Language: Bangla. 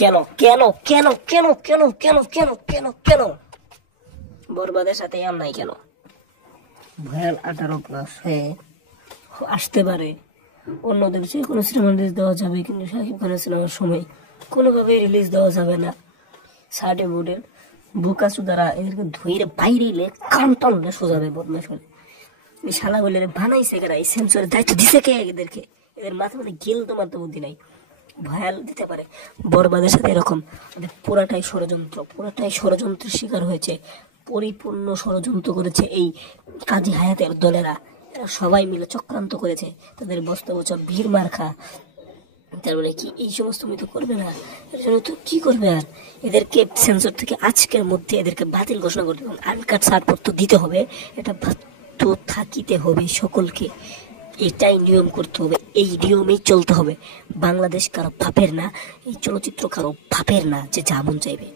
কেন কেন কেন কেন কেন কেন কেন কেন কেন বরবাদের সাথে অন্যায় কেন? ভয়াল 18+ হয়ে আসতে পারে, অন্যদের যে কোনো সিনেমা রিলিজ দেওয়া যাবে, কিন্তু শাকিব খানের সিনেমার সময় কোনোভাবেই রিলিজ দেওয়া যাবে না। সার্টিফিকেটের বোকা সুদারা এদেরকে ধুইরে বাইরে এলে কান টানলে সোজাবে বদমাশ হলে। এই শালাগুলো বানাইছে কেরা? এই সেন্সরের দায়িত্ব দিছে কে এদেরকে? এদের মাথা মধ্যে গিল তোমার তো বুদ্ধি নাই। ভয়াল দিতে পারে। বরবাদের সাথে এরকম ওদের পুরাটাই ষড়যন্ত্রের শিকার হয়েছে। পরিপূর্ণ ষড়যন্ত্র করেছে এই কাজী হায়াতের দলেরা। এরা সবাই মিলে চক্রান্ত করেছে, তাদের বস্তা বচা ভিড় মার্খা। তারপরে কি এই সমস্ত তো করবে না? এর জন্য তো কি করবে? আর এদেরকে সেন্সর থেকে আজকের মধ্যে এদেরকে বাতিল ঘোষণা করতে এবং আনকাট ছাড়পত্র দিতে হবে। এটা বাধ্য থাকিতে হবে সকলকে। এটাই নিয়ম করতে হবে, এই নিয়মেই চলতে হবে। বাংলাদেশ কারো বাপের না, এই চলচ্চিত্র কারো বাপের না যে যা মন চাইবে।